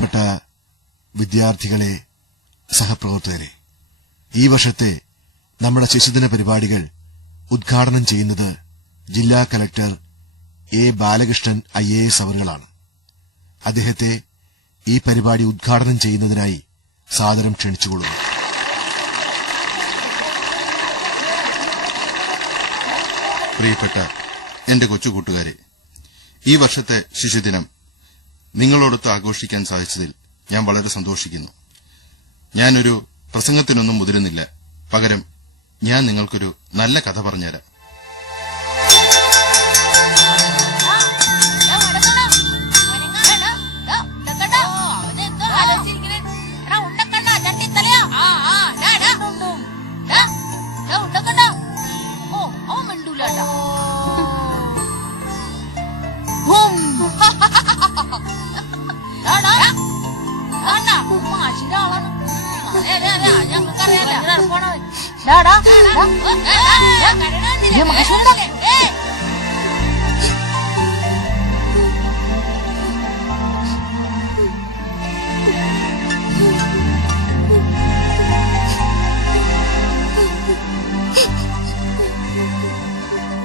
പ്രിയപ്പെട്ട വിദ്യാർത്ഥികളെ, സഹപ്രവർത്തകരെ, ഈ വർഷത്തെ നമ്മുടെ ശിശുദിന പരിപാടികൾ ഉദ്ഘാടനം ചെയ്യുന്നത് ജില്ലാ കലക്ടർ എ ബാലകൃഷ്ണൻ IAS അവറുകളാണ്. അദ്ദേഹത്തെ ഈ പരിപാടി ഉദ്ഘാടനം ചെയ്യുന്നതിനായി സാദരം ക്ഷണിച്ചുകൊള്ളുന്നു. പ്രിയപ്പെട്ട എന്റെ കൊച്ചുകൂട്ടുകാരെ, ഈ വർഷത്തെ ശിശുദിനം നിങ്ങളോടൊത്ത് ആഘോഷിക്കാൻ സാധിച്ചതിൽ ഞാൻ വളരെ സന്തോഷിക്കുന്നു. ഞാനൊരു പ്രസംഗത്തിനൊന്നും മുതിരുന്നില്ല. പകരം ഞാൻ നിങ്ങൾക്കൊരു നല്ല കഥ പറഞ്ഞുതരാം.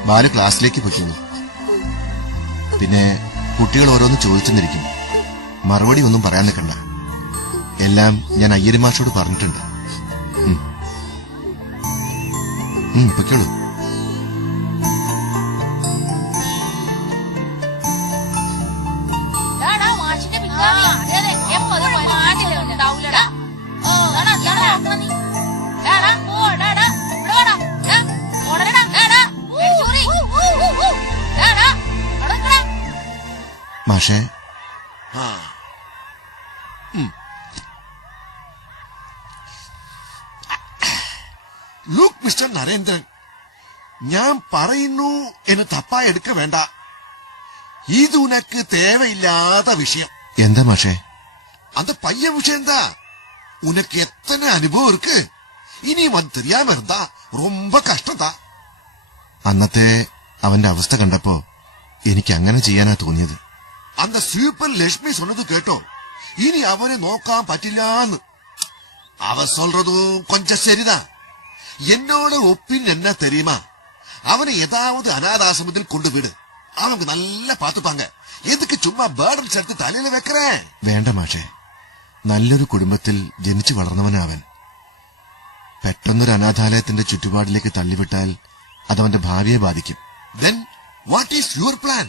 ബാല ക്ലാസ്സിലേക്ക് പൊയ്ക്കുന്നു. പിന്നെ കുട്ടികൾ ഓരോന്ന് ചോദിച്ചെന്നിരിക്കും. മറുപടി ഒന്നും പറയാൻ നിൽക്കണ്ട. എല്ലാം ഞാൻ അയ്യരി മാഷോട് പറഞ്ഞിട്ടുണ്ട്. പൊയ്ക്കോളൂ. മാഷേ, ലുക്ക് മിസ്റ്റർ നരേന്ദ്രൻ, ഞാൻ പറയുന്നു എന്ന് തപ്പായി എടുക്ക വേണ്ട. ഇത് ഉനക്ക് തേവയില്ലാത്ത വിഷയം. എന്താ മാഷേ? அந்த பையன் விஷயம் தான். உனக்கு எத்தனை அனுபவம் இருக்கு. இனி வந்து தெரியாம இருந்தா ரொம்ப கஷ்டம் தான். അന്നത്തെ അവന്റെ അവസ്ഥ കണ്ടപ്പോ എനിക്ക് അങ്ങനെ ചെയ്യാനാ തോന്നിയത്. அந்த சூப்பர் லட்சுமி சொன்னது கேட்டோ, இனி அவனை நோക്കാൻ പറ്റില്ലാന്ന്. அவ சொல்றதும் கொஞ்சம் சரிதான். என்னோட ஒப்பின் என்ன தெரியுமா, அவனை ஏதாவது அநாதாசிரமத்தில் கொண்டு விடு. அவனுக்கு நல்லா பாத்துப்பாங்க. எதுக்கு சும்மா பேர்ഡൻസ് എടുത്ത് തലയിൽ വെക്കറേ? വേണ്ട മാഷേ, നല്ലൊരു കുടുംബത്തിൽ ജനിച്ചു വളർന്നവനാവൻ. പെട്ടെന്നൊരു അനാഥാലയത്തിന്റെ ചുറ്റുപാടിലേക്ക് തള്ളിവിട്ടാൽ അതവന്റെ ഭാവിയെ ബാധിക്കും. Then what is your plan?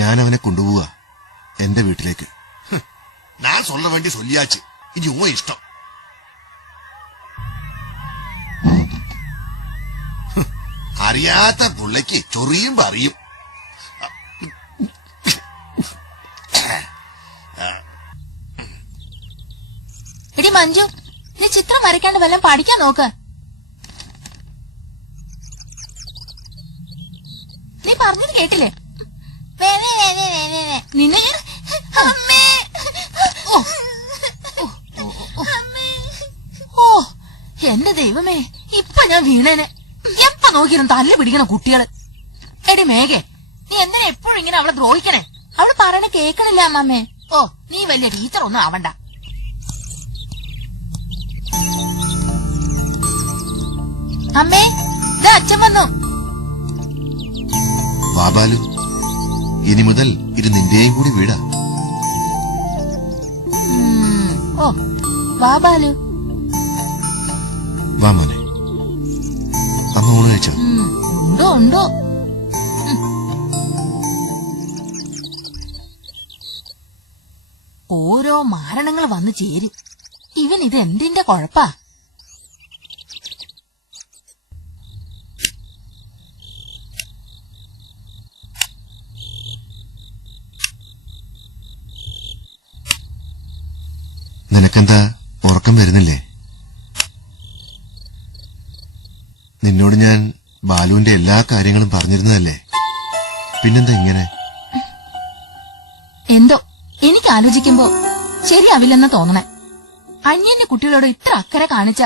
ഞാൻ അവനെ കൊണ്ടുപോവുക എന്റെ വീട്ടിലേക്ക്. ഞാൻ சொல்ல വേണ്ടി சொல்லியாச்சு. ഇനി ഓ ഇഷ്ടം. അറിയാത്ത പുള്ളിക്ക് ചൊറിയും പറയും. എടി മഞ്ജു, നീ ചിത്രം വരയ്ക്കാണ്ട് വല്ലതും പഠിക്കാൻ നോക്ക്. നീ പറഞ്ഞത് കേട്ടില്ലേ? നിന്നെ ഓ എന്റെ ദൈവമേ, ഇപ്പൊ ഞാൻ വീണേനെ. എപ്പ നോക്കിയാലും തല്ല് പിടിക്കണ കുട്ടികള്. എടി മേഘേ, നീ എന്തിനാ എപ്പോഴും ഇങ്ങനെ അവളെ ദ്രോഹിക്കണേ? അവള് പറയണ കേക്കണില്ല അമ്മമ്മേ. ഓ, നീ വലിയ ടീച്ചർ ഒന്നും ആവണ്ട. അമ്മേ, ഇത് അച്ഛൻ വന്നു. ബാബാലു, ഇനി മുതൽ ഇത് നിന്റെയും കൂടി വീടാ. ഓ ബാബാലു, വാ മോനെ, അമ്മ ഊണ് കഴിച്ചോ? ഉണ്ടോ ഉണ്ടോ. ഓരോ മാരണങ്ങൾ വന്നു ചേരും. ഇവൻ ഇത് എന്തിന്റെ കുഴപ്പാ? നിനക്കെന്താ ഉറക്കം വരുന്നില്ലേ? നിന്നോട് ഞാൻ ബാലുവിന്റെ എല്ലാ കാര്യങ്ങളും പറഞ്ഞിരുന്നതല്ലേ, പിന്നെന്താ ഇങ്ങനെ? എന്തോ എനിക്ക് ആലോചിക്കുമ്പോ ശരിയാവില്ലെന്ന് തോന്നണേ. അന്യന്റെ കുട്ടികളോട് ഇത്ര അക്കരെ കാണിച്ച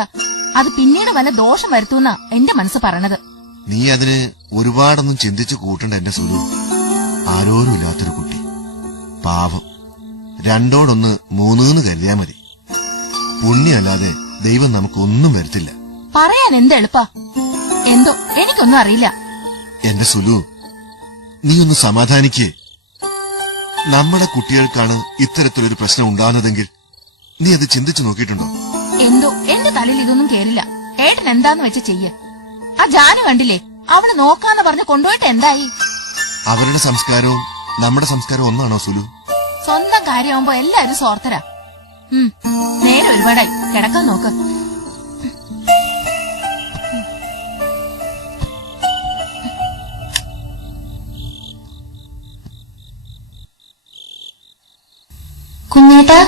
അത് പിന്നീട് വല്ല ദോഷം വരുത്തുന്ന എന്റെ മനസ്സ് പറയണത്. നീ അതിന് ഒരുപാടൊന്നും ചിന്തിച്ചു കൂട്ടണ്ട എന്റെ സുലു. ആരോരും ഇല്ലാത്തൊരു കുട്ടി, പാവം. രണ്ടോടൊന്ന് 3 കരുതിയാ മതി. പുണ്യമല്ലാതെ ദൈവം നമുക്കൊന്നും വരുത്തില്ല. പറയാൻ എന്ത് എളുപ്പാ. എന്തോ എനിക്കൊന്നും അറിയില്ല. എന്റെ സുലു, നീ ഒന്ന് സമാധാനിക്കേ. നമ്മുടെ കുട്ടികൾക്കാണ് ഇത്തരത്തിലൊരു പ്രശ്നം ഉണ്ടാകുന്നതെങ്കിൽ നീ അത് ചിന്തിച്ചു നോക്കിയിട്ടുണ്ടോ? എന്തോ എന്റെ തലയിൽ ഇതൊന്നും കേറില്ല. ഏട്ടൻ എന്താന്ന് വെച്ച് ചെയ്യ. ആ ജാനു കണ്ടില്ലേ, അവള് നോക്കാന്ന് പറഞ്ഞ് കൊണ്ടുപോയിട്ട് എന്തായി? അവരുടെ സംസ്കാരവും നമ്മുടെ സംസ്കാരവും ഒന്നാണോ സുലു? സ്വന്തം കാര്യമാകുമ്പോ എല്ലാരും സ്വാർത്ഥരാ. നേരെ ഒരുപാടായി, കിടക്കാൻ നോക്ക്. കുഞ്ഞേട്ടാ,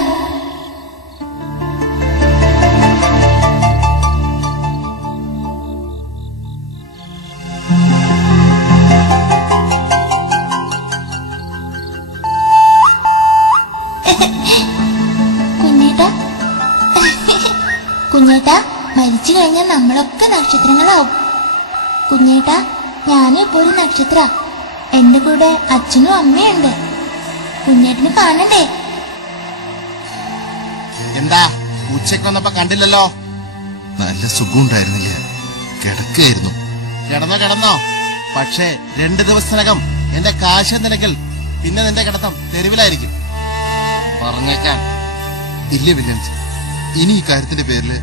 കുഞ്ഞേട്ടാ, കുഞ്ഞേട്ടാ, മരിച്ചു കഴിഞ്ഞാൽ നമ്മളൊക്കെ നക്ഷത്രങ്ങളാവും. കുഞ്ഞേട്ടാ, ഞാനും ഇപ്പൊ ഒരു നക്ഷത്ര. എന്റെ കൂടെ അച്ഛനും അമ്മയുണ്ട്. കുഞ്ഞേട്ടന് കാണണ്ടേ? എന്താ ഉച്ചക്കൊന്നപ്പോ കണ്ടില്ലല്ലോ? നല്ല സുഖമുണ്ടായിരുന്നില്ല, കിടക്കായിരുന്നു. കിടന്നോ. പക്ഷേ 2 ദിവസത്തിനകം എന്റെ കാശ് നിലയ്ക്കൽ പിന്നെ നിന്റെ കിടത്തം തെരുവിലായിരിക്കും. പറഞ്ഞേക്കാൻ. ഇല്ലേ വില്യംസ്, ഇനി ഈ കാര്യത്തിന്റെ പേരില്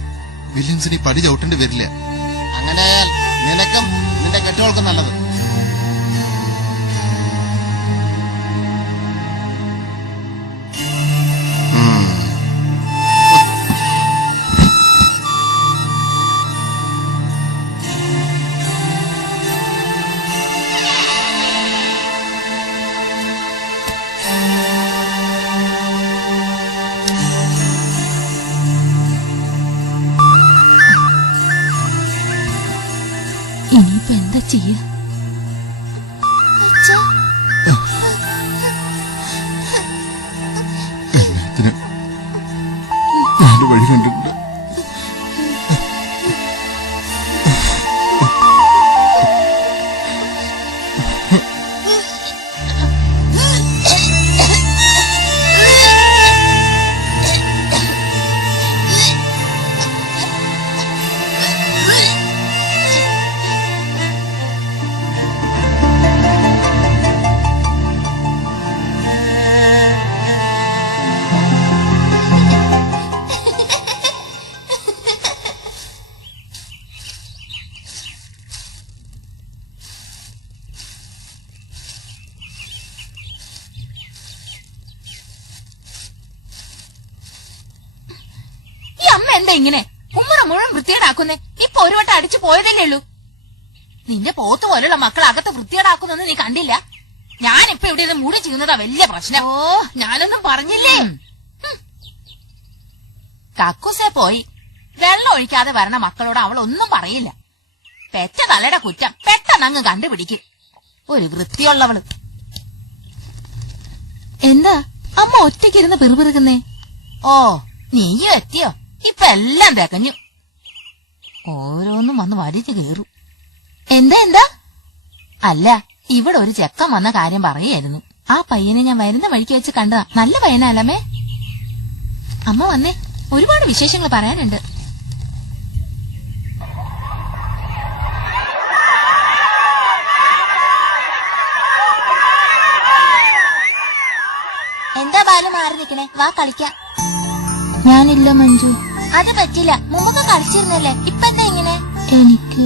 വില്യംസിന് ഈ പടി ചവിട്ടേണ്ടി വരില്ല. അങ്ങനെയാൽ നിനക്കും നിന്റെ കെട്ടുകൾക്കും നല്ലത്. ഇനിയിപ്പോ എന്താ ചെയ്യാ? എല്ലാത്തിനും ഞാനൊരു വഴി കണ്ടിട്ടുണ്ട്. എന്താ ഇങ്ങനെ ഉമ്മറ മുഴുവൻ വൃത്തികേടാക്കുന്നേ? ഇപ്പൊ ഒരു വട്ടം അടിച്ചു പോയതല്ലേ ഉള്ളൂ. നിന്റെ പോത്ത് പോലുള്ള മക്കൾ അകത്ത് വൃത്തികേടാക്കുന്നെന്ന് നീ കണ്ടില്ല? ഞാനിപ്പോ ഇവിടെ ഇത് മുടി ചെയ്യുന്നതാ വലിയ പ്രശ്നം. ഓ, ഞാനൊന്നും പറഞ്ഞില്ലേ. കക്കൂസേ പോയി വെള്ളം ഒഴിക്കാതെ വരണ മക്കളോട് അവൾ ഒന്നും പറയില്ല. പെറ്റ തലയുടെ കുറ്റം പെട്ടെന്ന് അങ്ങ് കണ്ടുപിടിക്കും. ഒരു വൃത്തിയുള്ളവള്. എന്താ അമ്മ ഒറ്റയ്ക്കിരുന്ന് പിറുപിറുക്കുന്നേ? ഓ, നീയും എത്തിയോ? ഇപ്പൊ എല്ലാം തികഞ്ഞു. ഓരോന്നും വന്ന് വലിച്ചു കേറും. എന്താ? അല്ല, ഇവിടെ ഒരു ചെക്കൻ വന്ന കാര്യം പറയായിരുന്നു. ആ പയ്യനെ ഞാൻ വരുന്ന വഴിക്ക് വെച്ച് കണ്ടതാ. നല്ല പയ്യനല്ലമ്മേ. അമ്മ വന്നേ, ഒരുപാട് വിശേഷങ്ങൾ പറയാനുണ്ട്. എന്താ ബാലു മാറി നിക്കണേ? വാ കളിക്കാം. ഞാനില്ല മഞ്ജു. അത് പറ്റില്ല, മുമ്പ് കളിച്ചിരുന്നല്ലേ, ഇപ്പൊ എന്താ ഇങ്ങനെ? എനിക്ക്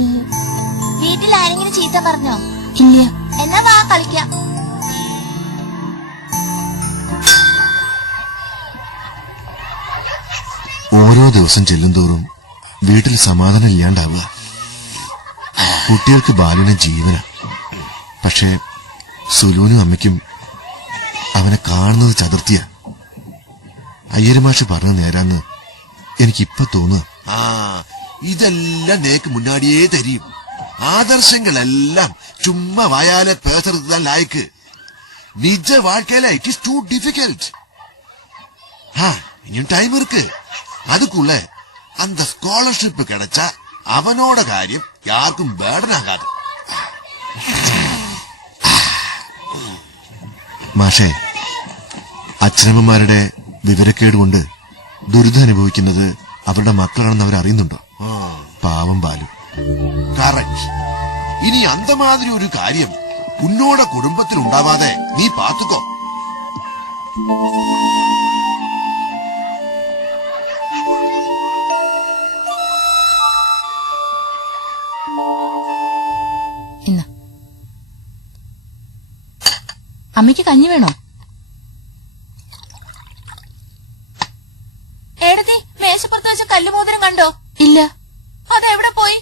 വീട്ടിൽ ആരെങ്കിലും ചീത്ത പറഞ്ഞോ? ഇല്ല. എന്നാ വാ കളിക്കാം. ഓരോ ദിവസം ചെല്ലുന്തോറും വീട്ടിൽ സമാധാനം ഇല്ലാണ്ടാവുക. കുട്ടികൾക്ക് ബാലുവിനെ ജീവന. പക്ഷേ സുലുവിനും അമ്മയ്ക്കും അവനെ കാണുന്നത് ചതുർത്ഥിയ. അയ്യരുമാഷ് പറഞ്ഞ നേരാന്ന് എനിക്കിപ്പൊ തോന്നുക. ഇതെല്ലാം നേക്ക് മുന്നാടിയേ തരും. ആദർശങ്ങളെല്ലാം ചുമ്മാ വായാലെ പേசுறதுதான் லாய்க்கு. நிஜ வாழ்க்கையில இட் இஸ் டூ டிஃபிகல்ட். இன்னும் டைம் இருக்கு. அதுக்குள்ள அந்த ஸ்காலர்ஷிப் கிடைச்சா அவனோட காரியம் யாருக்கும் பேர்டன் ஆகாது. മാഷേ, അച്ഛനമ്മമാരുടെ വിവരക്കേട് കൊണ്ട് ദുരിതം അനുഭവിക്കുന്നത് അവരുടെ മക്കളാണെന്ന് അവർ അറിയുന്നുണ്ടോ? പാവം ബാലു. കറക്റ്റ്. ഇനി അന്തമാതിരി ഒരു കാര്യം ഉന്നോടെ കുടുംബത്തിൽ ഉണ്ടാവാതെ നീ പാത്തുക്കോ. ഇന്ന് അമ്മയ്ക്ക് കഞ്ഞി വേണോ? ഏടത്തി, മേശപ്പുറത്ത് വെച്ച കല്ലുമോതിരം കണ്ടോ? ഇല്ല. അതെവിടെ പോയി?